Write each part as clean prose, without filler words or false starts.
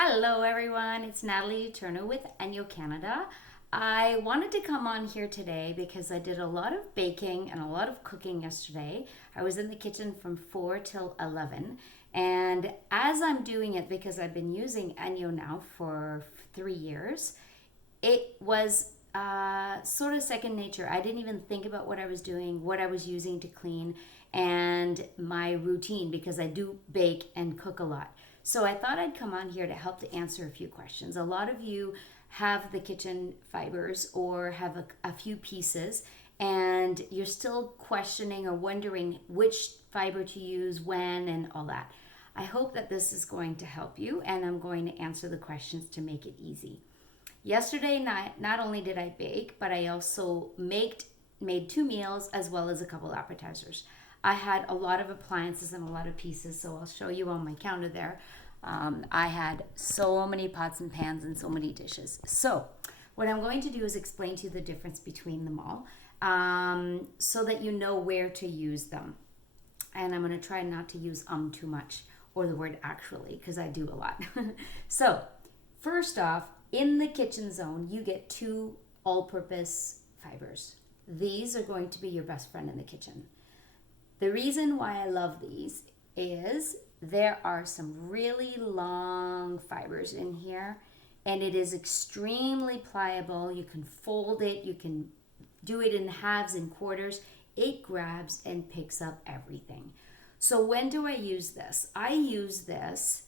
Hello everyone, it's Natalie Eterno with ENJO Canada. I wanted to come on here today because I did a lot of baking and a lot of cooking yesterday. I was in the kitchen from 4 till 11, and as I'm doing it, because I've been using ENJO now for 3 years, it was sort of second nature. I didn't even think about what I was doing, what I was using to clean, and my routine because I do bake and cook a lot. So I thought I'd come on here to help to answer a few questions. A lot of you have the kitchen fibers or have a few pieces, and you're still questioning or wondering which fiber to use, when, and all that. I hope that this is going to help you, and I'm going to answer the questions to make it easy. Yesterday night, not only did I bake, but I also made 2 meals as well as a couple appetizers. I had a lot of appliances and a lot of pieces, so I'll show you on my counter there. I had so many pots and pans and so many dishes. So what I'm going to do is explain to you the difference between them all, so that you know where to use them. And I'm going to try not to use too much, or the word actually, because I do a lot. So first off, in the kitchen zone, you get 2 all-purpose fibers. These are going to be your best friend in the kitchen. The reason why I love these is there are some really long fibers in here, and it is extremely pliable. You can fold it, you can do it in halves and quarters. It grabs and picks up everything. So when do I use this? I use this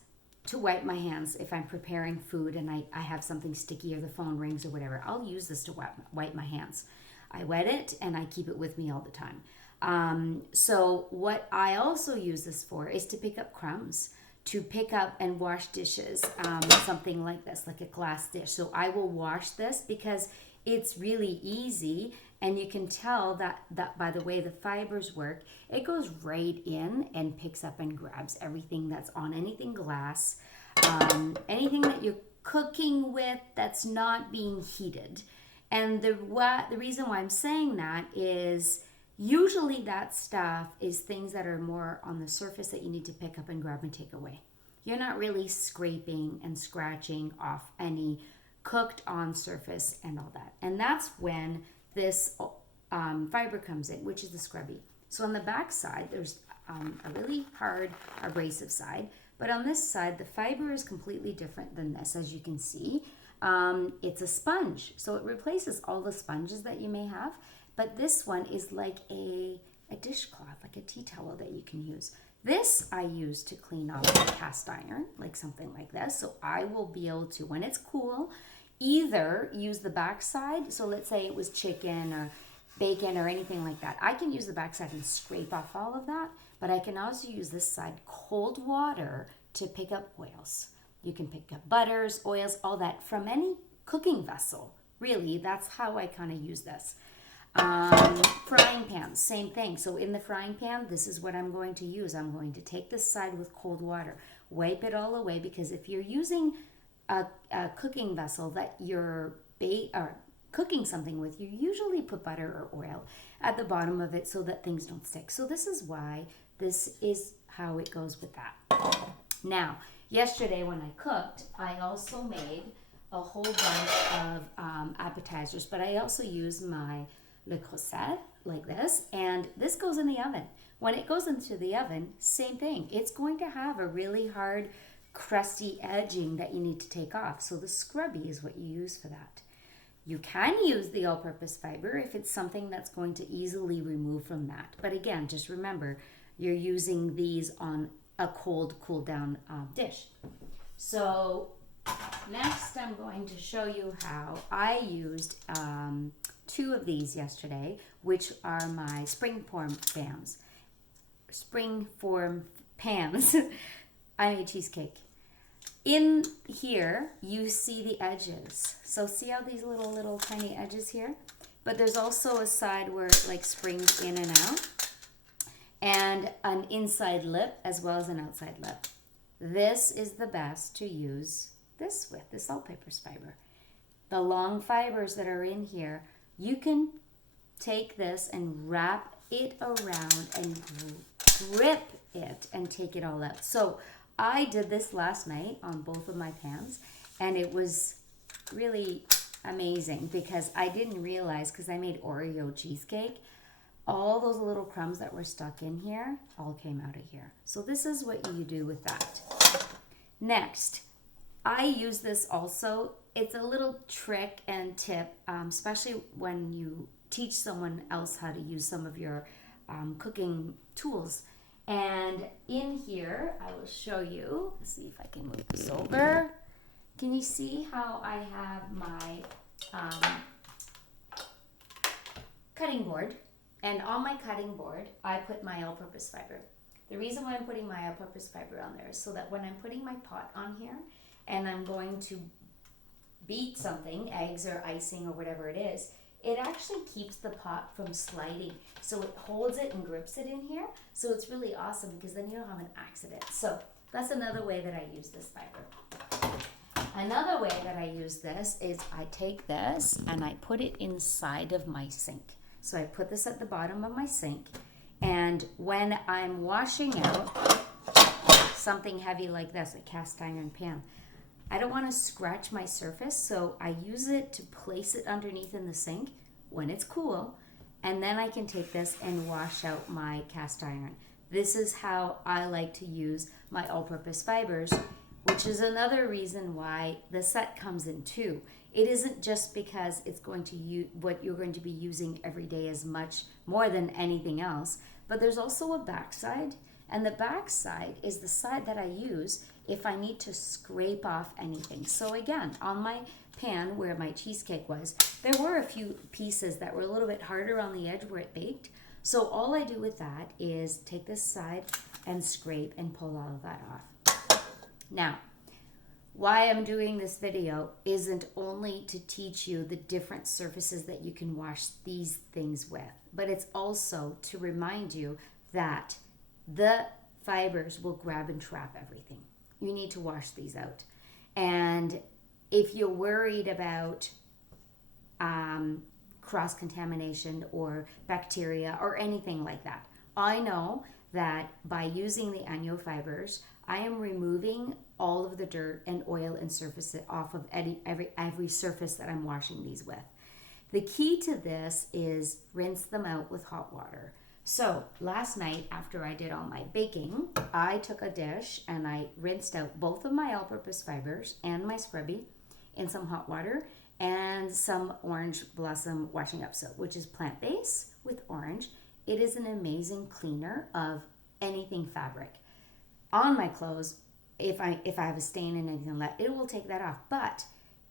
to wipe my hands if I'm preparing food and I have something sticky or the phone rings or whatever. I'll use this to wipe my hands. I wet it and I keep it with me all the time. So what I also use this for is to pick up crumbs, to pick up and wash dishes, something like this, like a glass dish. So I will wash this because it's really easy, and you can tell that by the way the fibers work, it goes right in and picks up and grabs everything that's on anything glass, anything that you're cooking with that's not being heated. And the reason why I'm saying that is usually that stuff is things that are more on the surface that you need to pick up and grab and take away. You're not really scraping and scratching off any cooked on surface and all that. And that's when this fiber comes in, which is the scrubby. So on the back side, there's a really hard abrasive side, but on this side, the fiber is completely different than this, as you can see. It's a sponge, so it replaces all the sponges that you may have, but this one is like a dishcloth, like a tea towel that you can use. This I use to clean off a cast iron, like something like this. So I will be able to, when it's cool, either use the back side. So let's say it was chicken or bacon or anything like that. I can use the back side and scrape off all of that, but I can also use this side, cold water, to pick up oils. You can pick up butters, oils, all that from any cooking vessel. Really, that's how I kind of use this. Frying pans, same thing. So in the frying pan, this is what I'm going to use. I'm going to take this side with cold water, wipe it all away, because if you're using a cooking vessel that you're cooking something with, you usually put butter or oil at the bottom of it so that things don't stick. So this is why this is how it goes with that. Now, yesterday when I cooked, I also made a whole bunch of appetizers, but I also used my Le Creuset like this, and this goes in the oven. When it goes into the oven, same thing. It's going to have a really hard, crusty edging that you need to take off. So the scrubby is what you use for that. You can use the all-purpose fiber if it's something that's going to easily remove from that. But again, just remember, you're using these on a cold, cool-down dish. So next, I'm going to show you how I used 2 of these yesterday, which are my springform pans. I made cheesecake. In here, you see the edges. So see how these little tiny edges here? But there's also a side where it like springs in and out, and an inside lip as well as an outside lip. This is the best to use this with, this all-purpose fiber. The long fibers that are in here, you can take this and wrap it around and grip it and take it all out. So I did this last night on both of my pans, and it was really amazing because I didn't realize, because I made Oreo cheesecake, all those little crumbs that were stuck in here all came out of here. So this is what you do with that. Next, I use this also. It's a little trick and tip, especially when you teach someone else how to use some of your cooking tools. And in here, I will show you. Let's see if I can move this over. Can you see how I have my cutting board? And on my cutting board, I put my all-purpose fiber. The reason why I'm putting my all-purpose fiber on there is so that when I'm putting my pot on here and I'm going to beat something, eggs or icing or whatever it is, it actually keeps the pot from sliding. So it holds it and grips it in here. So it's really awesome because then you don't have an accident. So that's another way that I use this fiber. Another way that I use this is I take this and I put it inside of my sink. So I put this at the bottom of my sink, and when I'm washing out something heavy like this, a cast iron pan, I don't want to scratch my surface, so I use it to place it underneath in the sink when it's cool, and then I can take this and wash out my cast iron. This is how I like to use my all-purpose fibers, which is another reason why the set comes in two. It isn't just because it's going to what you're going to be using every day as much more than anything else, but there's also a backside, and the backside is the side that I use if I need to scrape off anything. So again, on my pan where my cheesecake was, there were a few pieces that were a little bit harder on the edge where it baked. So all I do with that is take this side and scrape and pull all of that off. Now, why I'm doing this video isn't only to teach you the different surfaces that you can wash these things with, but it's also to remind you that the fibers will grab and trap everything. You need to wash these out. And if you're worried about cross-contamination or bacteria or anything like that, I know that by using the ENJO fibers, I am removing all of the dirt and oil and surface off of every surface that I'm washing these with. The key to this is rinse them out with hot water. So last night after I did all my baking, I took a dish and I rinsed out both of my all-purpose fibers and my scrubby in some hot water and some orange blossom washing up soap, which is plant-based with orange. It is an amazing cleaner of anything fabric. On my clothes, if I have a stain and anything like that, it will take that off. But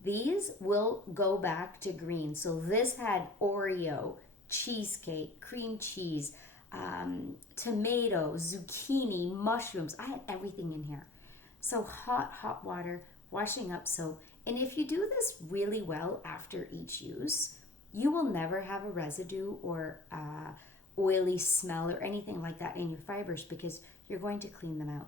these will go back to green. So this had Oreo, cheesecake, cream cheese, tomato, zucchini, mushrooms. I had everything in here. So hot water, washing up soap. And if you do this really well after each use, you will never have a residue or oily smell or anything like that in your fibers because you're going to clean them out.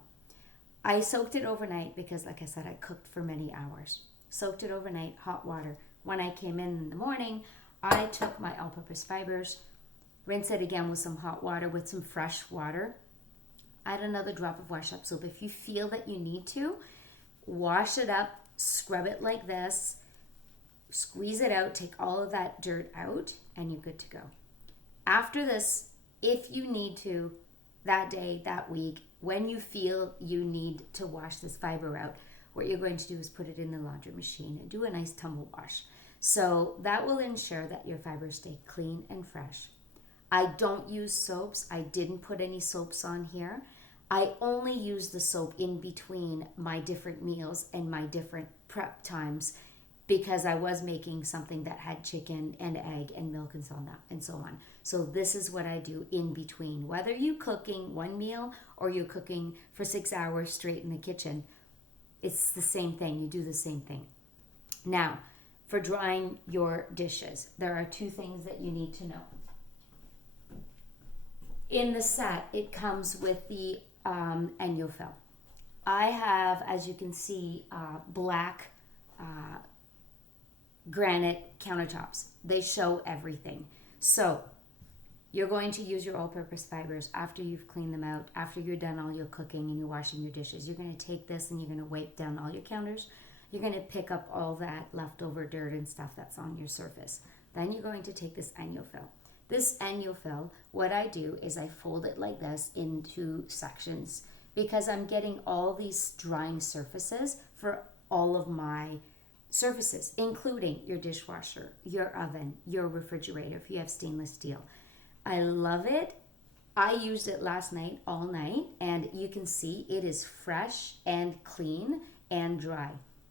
I soaked it overnight because, like I said, I cooked for many hours. Soaked it overnight, hot water. When I came in the morning, I took my all-purpose fibers, rinse it again with some hot water, with some fresh water. Add another drop of wash-up soap. If you feel that you need to, wash it up, scrub it like this, squeeze it out, take all of that dirt out, and you're good to go. After this, if you need to, that day, that week, when you feel you need to wash this fiber out, what you're going to do is put it in the laundry machine and do a nice tumble wash. So that will ensure that your fibers stay clean and fresh. I don't use soaps. I didn't put any soaps on here. I only use the soap in between my different meals and my different prep times because I was making something that had chicken and egg and milk and so on. So this is what I do in between. Whether you're cooking one meal or you're cooking for 6 hours straight in the kitchen, it's the same thing. You do the same thing. Now, for drying your dishes, there are two things that you need to know. In the set, it comes with the ENJO film. I have, as you can see, black granite countertops. They show everything. So You're going to use your all-purpose fibers after you've cleaned them out, after you're done all your cooking and you're washing your dishes. You're going to take this and you're going to wipe down all your counters. You're going to pick up all that leftover dirt and stuff that's on your surface. Then you're going to take this ENJO fill. This ENJO fill, what I do is I fold it like this into sections because I'm getting all these drying surfaces for all of my surfaces, including your dishwasher, your oven, your refrigerator if you have stainless steel. I love it. I used it last night all night, and you can see it is fresh and clean and dry.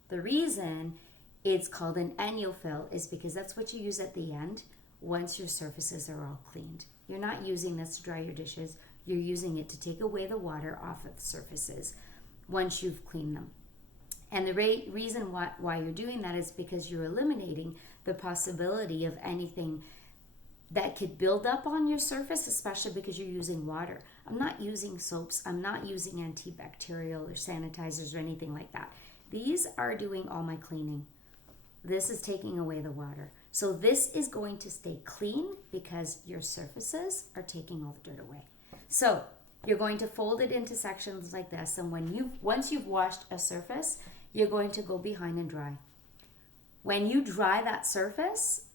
The reason it's called an ENJO fill is because that's what you use at the end once your surfaces are all cleaned. You're not using this to dry your dishes. You're using it to take away the water off of the surfaces once you've cleaned them. And the reason why you're doing that is because you're eliminating the possibility of anything that could build up on your surface, especially because you're using water. I'm not using soaps. I'm not using antibacterial or sanitizers or anything like that. These are doing all my cleaning. This is taking away the water. So this is going to stay clean because your surfaces are taking all the dirt away. So you're going to fold it into sections like this, and once you've washed a surface, you're going to go behind and dry. When you dry that surface,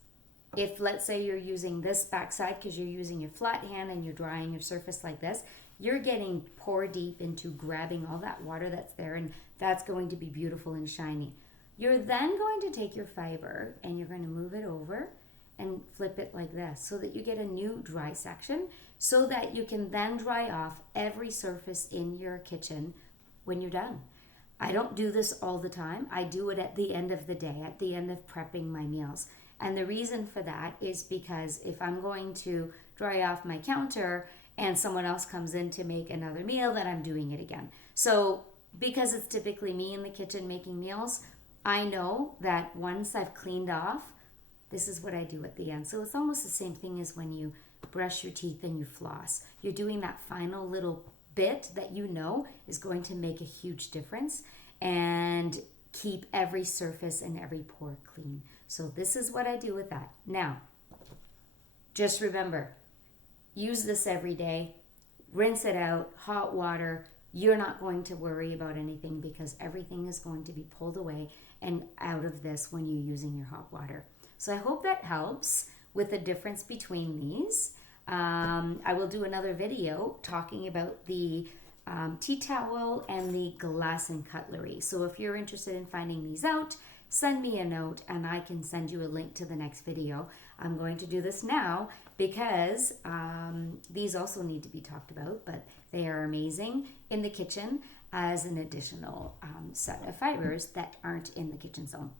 if let's say you're using this backside because you're using your flat hand and you're drying your surface like this, you're getting pour deep into grabbing all that water that's there, and that's going to be beautiful and shiny. You're then going to take your fiber and you're going to move it over and flip it like this so that you get a new dry section so that you can then dry off every surface in your kitchen when you're done. I don't do this all the time. I do it at the end of the day, at the end of prepping my meals. And the reason for that is because if I'm going to dry off my counter and someone else comes in to make another meal, then I'm doing it again. So because it's typically me in the kitchen making meals, I know that once I've cleaned off, this is what I do at the end. So it's almost the same thing as when you brush your teeth and you floss. You're doing that final little bit that you know is going to make a huge difference and keep every surface and every pore clean. So this is what I do with that. Now, just remember, use this every day. Rinse it out, hot water. You're not going to worry about anything because everything is going to be pulled away and out of this when you're using your hot water. So I hope that helps with the difference between these. I will do another video talking about the tea towel and the glass and cutlery. So if you're interested in finding these out, send me a note and I can send you a link to the next video. I'm going to do this now because these also need to be talked about, but they are amazing in the kitchen as an additional set of fibers that aren't in the kitchen zone.